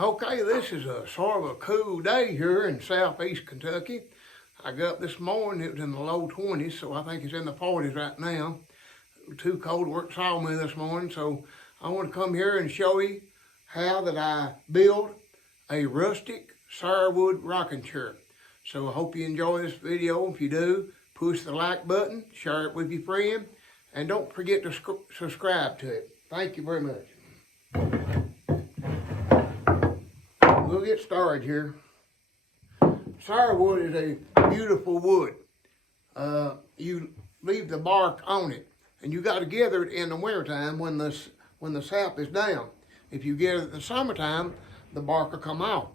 Okay, this is a sort of a cool day here in southeast Kentucky. I got up this morning, it was in the low 20s, so I think it's in the 40s right now. Too cold to work Sawmill this morning, so I want to come here and show you how that I build a Rustic Sourwood rocking chair. So I hope you enjoy this video. If you do, push the like button, share it with your friend, and don't forget to subscribe to it. Thank you very much. We'll get started here. Sourwood is a beautiful wood. You leave the bark on it, and you got to gather it in the wintertime when the sap is down. If you gather it in the summertime, the bark will come off.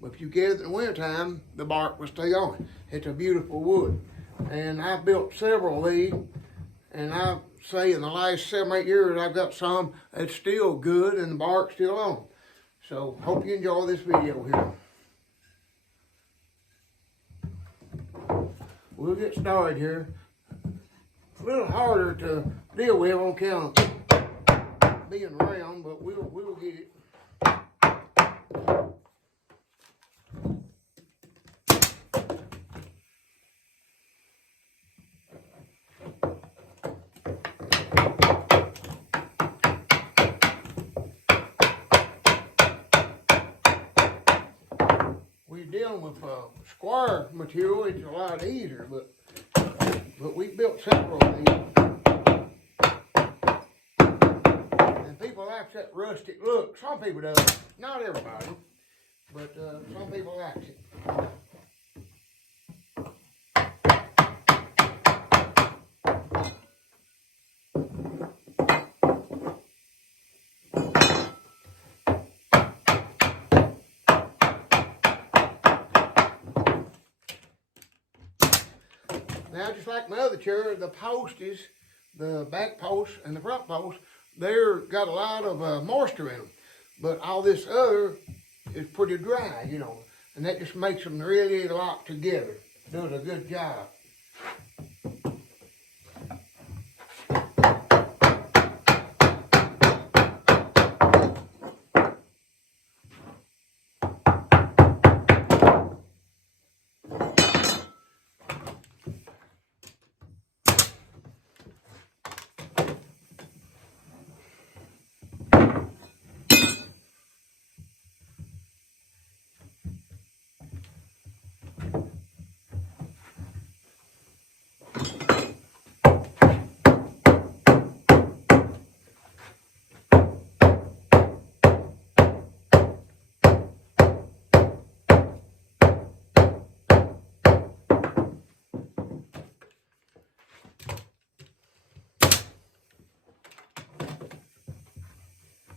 But if you gather it in the wintertime, the bark will stay on. It's a beautiful wood. And I've built several of these, and I say in the last 7 or 8 years, I've got some that's still good and the bark's still on. So, hope you enjoy this video here. We'll get started here. A little harder to deal with on account of being round, but we'll get it. We're dealing with square material, it's a lot easier, but we built several of these. And people like that rustic look. Some people do, not everybody, but some people like it. Now, just like my other chair, the posties, the back post and the front post, they're got a lot of moisture in them. But all this other is pretty dry, you know, and that just makes them really lock together. Does a good job.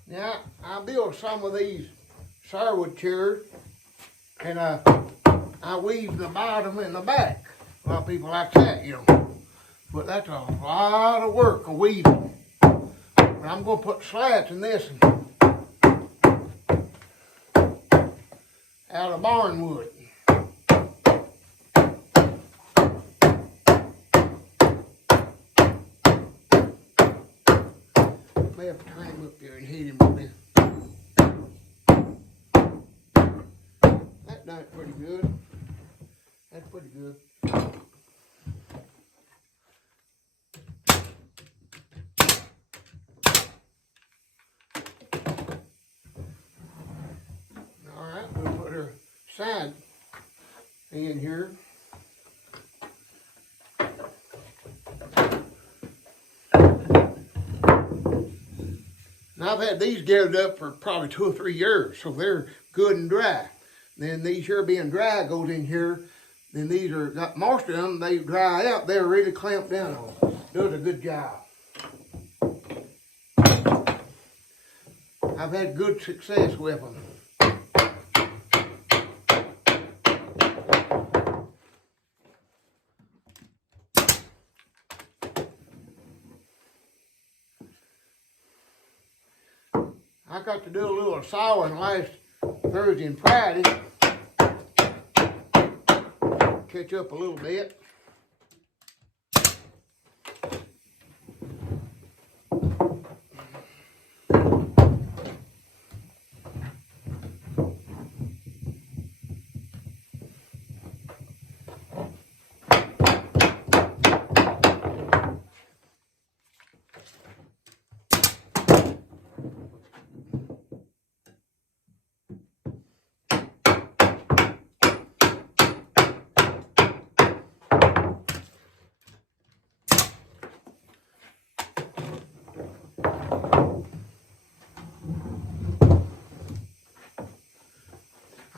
Now, I built some of these Sourwood chairs, and I weave the bottom and the back. A lot of people like that, you know. But that's a lot of work of weaving. But I'm going to put slats in this out of barn wood. May have to turn him up there and hit him a bit. That done it pretty good. That's pretty good. Alright, we'll put her side in here. Now, I've had these gathered up for probably 2 or 3 years, so they're good and dry. Then these here being dry goes in here. Then these are got moisture in them. They dry out. They're really clamped down on them. Does a good job. I've had good success with them. I got to do a little sawing last Thursday and Friday. Catch up a little bit.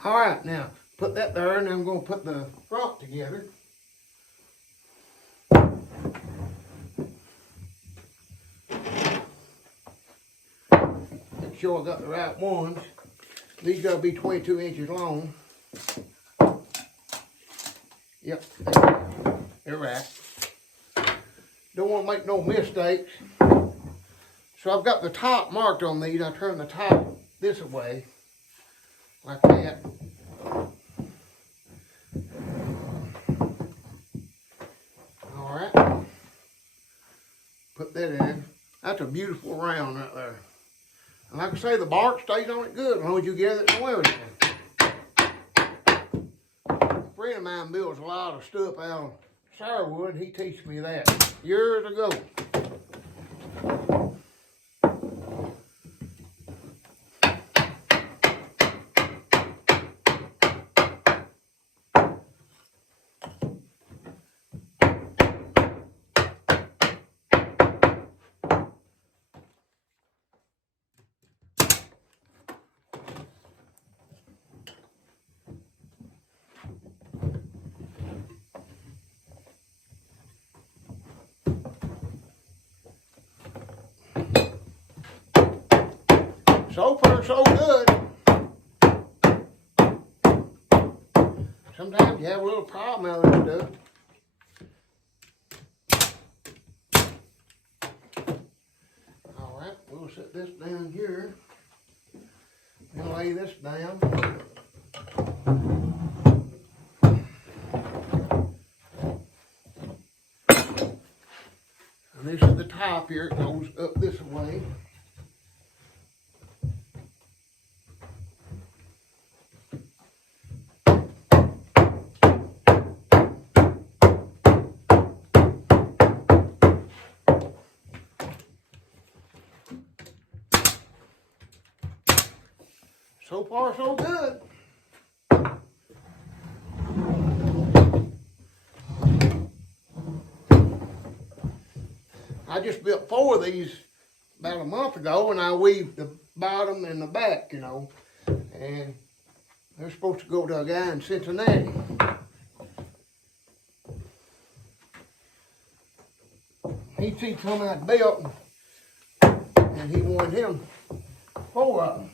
All right, now put that there, and I'm going to put the front together. Make sure I got the right ones. These got to be 22 inches long. Yep, they're right. Don't want to make no mistakes. So I've got the top marked on these. I turn the top this way, like that. All right. Put that in. That's a beautiful round right there. And like I say, the bark stays on it good as long as you get it in the winter. A friend of mine builds a lot of stuff out of Sourwood. He teaches me that years ago. So far, so good. Sometimes you have a little problem out of this stuff. All right, we'll set this down here. We'll lay this down. And this is the top here. It goes up this way. So far, so good. I just built 4 of these about a month ago, and I weaved the bottom and the back, you know. And they're supposed to go to a guy in Cincinnati. He come out built, and he wanted him 4 of them.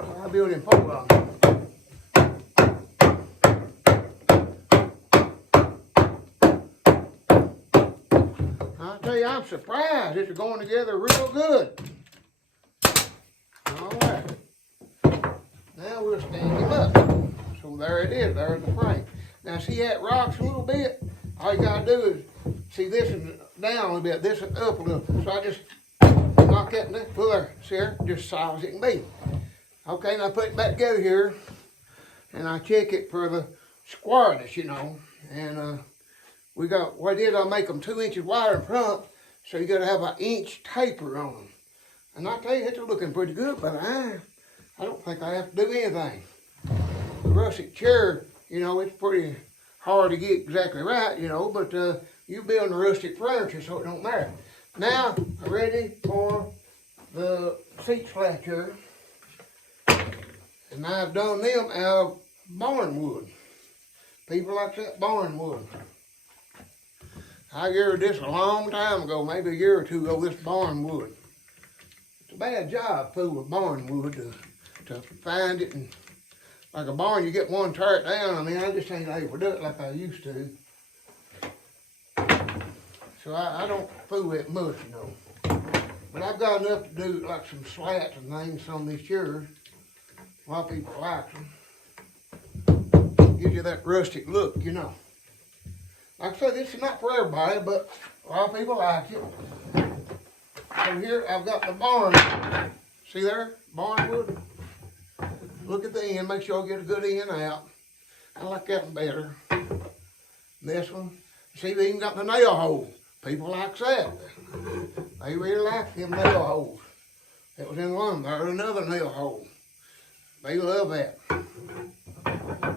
I built him 4 of them. I'll tell you, I'm surprised it's going together real good. All right. Now we'll stand him up. So there it is. There's the frame. Now see that rocks a little bit? All you got to do is, see this is down a little bit, this is up a little. So I just knock that in there. Pull there. See there? Just solid as it can be. Okay, now I put it back together here, and I check it for the squareness, you know. And we got, what I did, I make them 2 inches wider in front, so you got to have an inch taper on them. And I tell you, it's looking pretty good, but I don't think I have to do anything. The rustic chair, you know, it's pretty hard to get exactly right, you know, but you build the rustic furniture, so it don't matter. Now, I'm ready for the seat slats here. And I've done them out of barn wood. People like that barn wood. I ordered this a long time ago, maybe a year or 2 ago, this barn wood. It's a bad job, fool, with barn wood to find it. And like a barn, you get one, tear it down. I mean, I just ain't able to do it like I used to. So I don't fool it much, you know. But I've got enough to do like some slats and things, some of these chairs. A lot of people like them. Gives you that rustic look, you know. Like I said, this is not for everybody, but a lot of people like it. So here I've got the barn. See there? Barn wood. Look at the end. Make sure I get a good in out. I like that one better. This one. See, they even got the nail hole. People like that. They really like them nail holes. It was in one. There's another nail hole. They love that.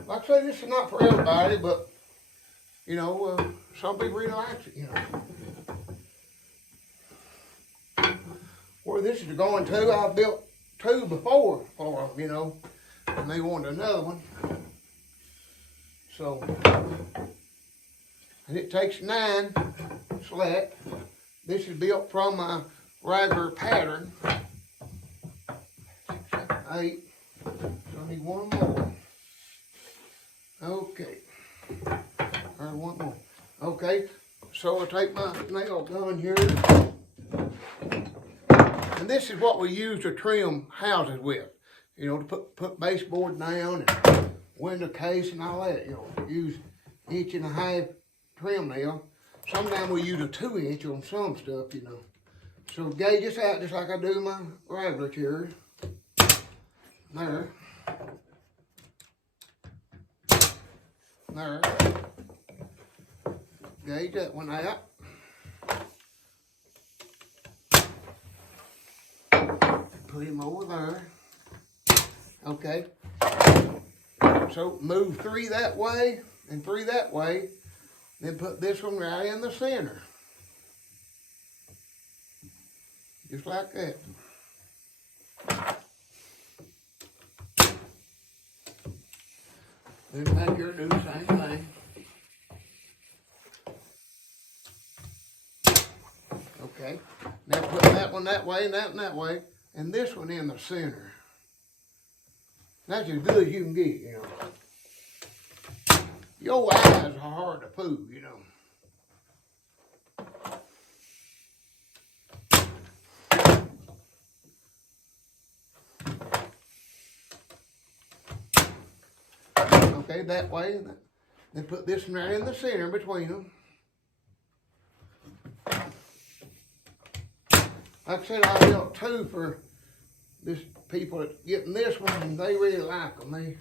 Like I say, this is not for everybody, but, you know, some people really like it, you know. Where this is going to, I built 2 before for them, you know. and they wanted another one. So, and it takes 9 slats. This is built from my regular pattern. 6, 7, 8. So I need one more. Okay. Or one more. Okay. So I take my nail gun here. And this is what we use to trim houses with. You know, to put baseboard down and window case and all that. You know, use 1.5-inch trim nail. Sometimes we use a 2-inch on some stuff, you know. So gauge this out just like I do my regular chairs. There. There. Gauge that one out. Put him over there. Okay. So move 3 that way and 3 that way. Then put this one right in the center. Just like that. Then back here do the same thing. Okay. Now put that one that way and that one that way. And this one in the center. That's as good as you can get, you know. Your eyes are hard to fool, you know. Okay, that way. Then put this one right in the center between them. Like I said, I built 2 for this people that getting this one, and they really like them.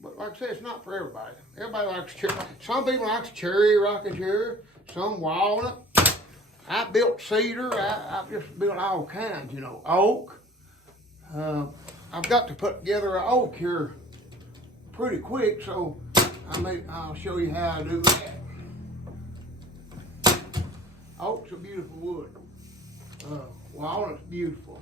But like I said, it's not for everybody. Everybody likes cherry. Some people like cherry, rocking chair. Some walnut. I built cedar. I just built all kinds, you know. Oak. I've got to put together an oak here pretty quick, so I'll show you how I do that. Oak's a beautiful wood. Walnut's beautiful.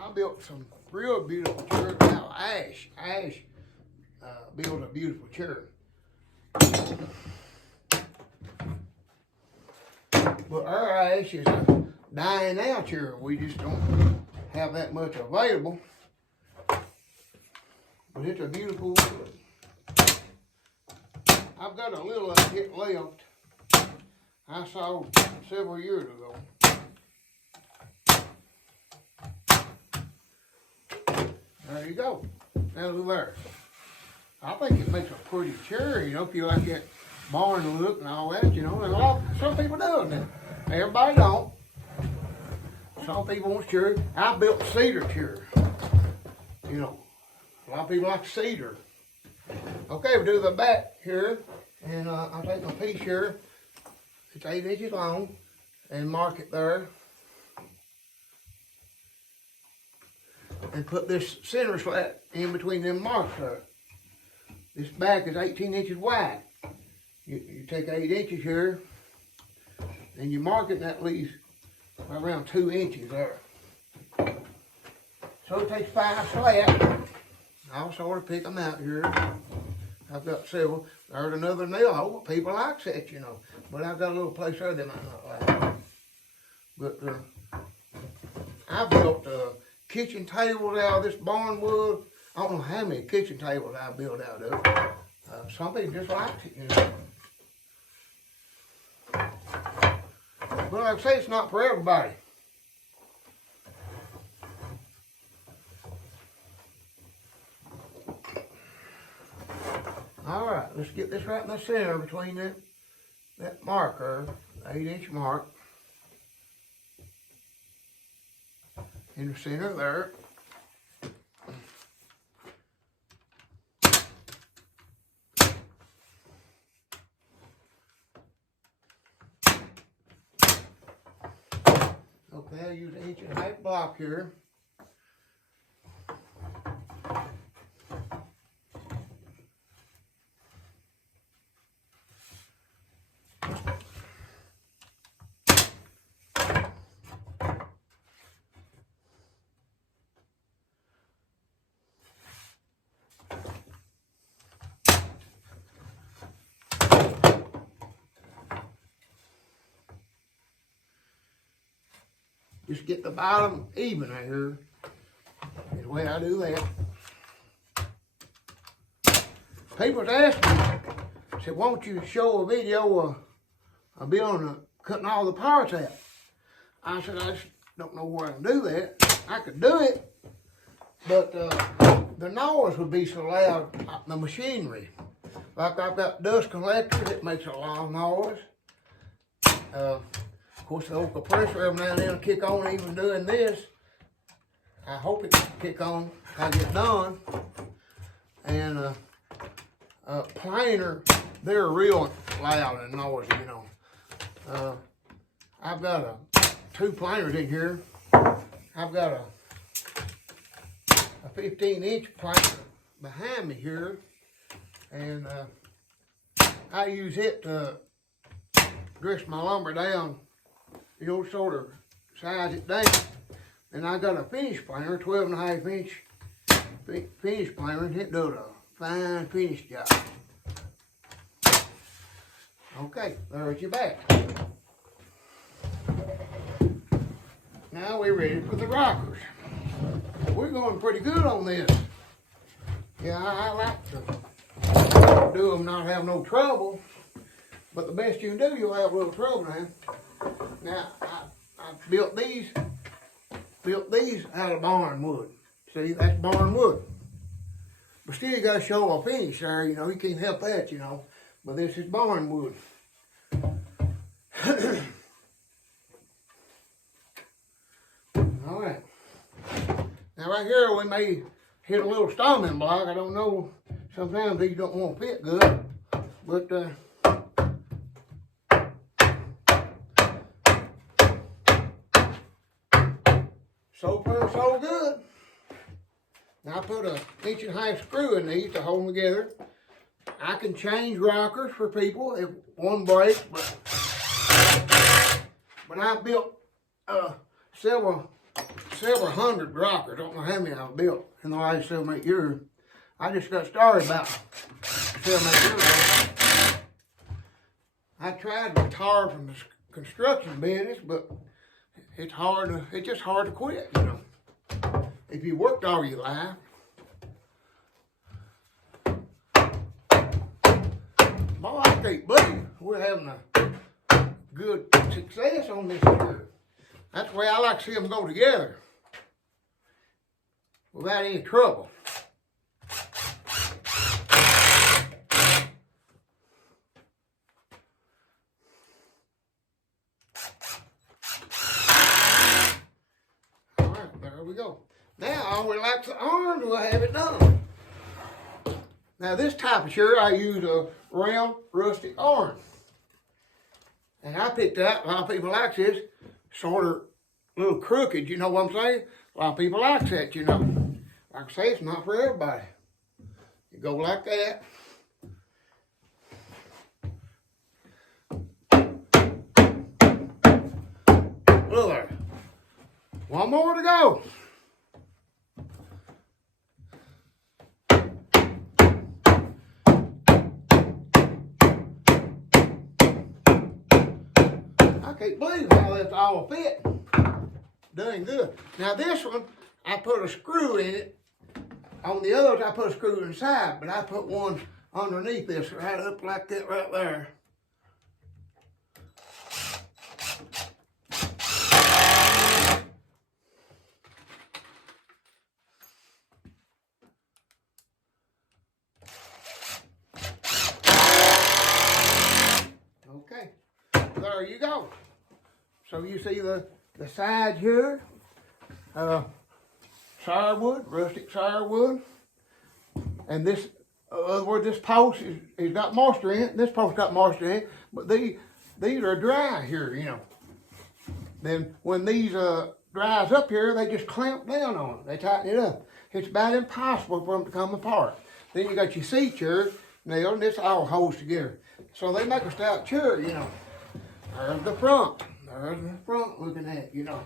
I built some real beautiful chairs. Now Ash built a beautiful chair. But our Ash is a dying out chair. We just don't have that much available. But it's a beautiful wood. I've got a little of it left. I saw several years ago. There you go. That's there. I think it makes a pretty chair, you know, if you like that barn look and all that, you know. Some people do it. Everybody don't. Some people want chair. I built cedar chair. You know, a lot of people like cedar. Okay, we'll do the back here, and I'll take my piece here. It's 8 inches long, and mark it there. And put this center slat in between them marks there. This back is 18 inches wide. You take 8 inches here, and you mark it, and that leaves around 2 inches there. So it takes 5 slats. I'll sort of pick them out here. I've got several. There's another nail hole. People like that, you know. But I've got a little place there they might not like. But I built kitchen tables out of this barn wood. I don't know how many kitchen tables I built out of it. Some people just like it, you know. But like I say, it's not for everybody. All right, let's get this right in the center between that marker, 8-inch mark. In the center there. Okay, I'll use an 1.5-inch block here. just get the bottom even right here. Is the way I do that. People's asking me, said, won't you show a video of Bill cutting all the parts out? I said, I just don't know where I can do that. I could do it, but the noise would be so loud, the machinery. Like I've got dust collectors, it makes a lot of noise. Of course, the old compressor every now and then will kick on even doing this. I hope it can kick on when I get done. And planer, they're real loud and noisy, you know. I've got two planers in here. I've got a 15-inch planer behind me here, and I use it to dress my lumber down, you know, sort of size it down. And I got a finish planer, 12.5-inch finish planer, and it does a fine finish job. Okay, there's your back. Now we're ready for the rockers. We're going pretty good on this. Yeah, I like to do them, not have no trouble. But the best you can do, you'll have a little trouble now. Now, I built these out of barn wood. See, that's barn wood. But still, you got to show a finish there, you know. You can't help that, you know. But this is barn wood. All right. Now, right here, we may hit a little Sawmill block. I don't know. Sometimes these don't want to fit good. But, so far, so good. Now I put an 1.5-inch screw in these to hold them together. I can change rockers for people if one breaks, but I built several hundred rockers. I don't know how many I've built in the last 7 or 8 years. I just got started about 7 or 8 years ago. I tried to retire from the construction business, but it's just hard to quit, you know, if you worked all your life. Boy, I can't believe we're having a good success on this here. That's the way I like to see them go together without any trouble. There we go. Now, I'll relax the arms and we'll have it done. Now, this type of shirt, I use a round rustic arm. And I picked out, a lot of people like this, sort of a little crooked, you know what I'm saying? A lot of people like that, you know. Like I say, it's not for everybody. You go like that. Look there. One more to go. I can't believe how that's all fit. Doing good. Now this one, I put a screw in it. On the others, I put a screw inside, but I put one underneath this, right up like that right there. Okay, there you go. So you see the side here, Sourwood, rustic Sourwood, and this, where this post is got moisture in it. This post got moisture in it, but these are dry here, you know. Then when these dries up here, they just clamp down on it. They tighten it up. It's about impossible for them to come apart. Then you got your seat here, nailed, and this all holds together. So they make a stout chair, you know. There's the front. There's the front looking at, you know.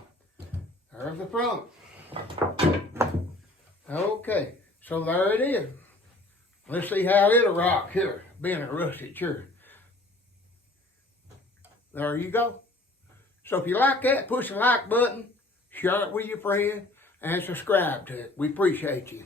There's the front. Okay, so there it is. Let's see how it'll rock here, being a rustic chair. There you go. So if you like that, push the like button. share it with your friends, and subscribe to it. We appreciate you.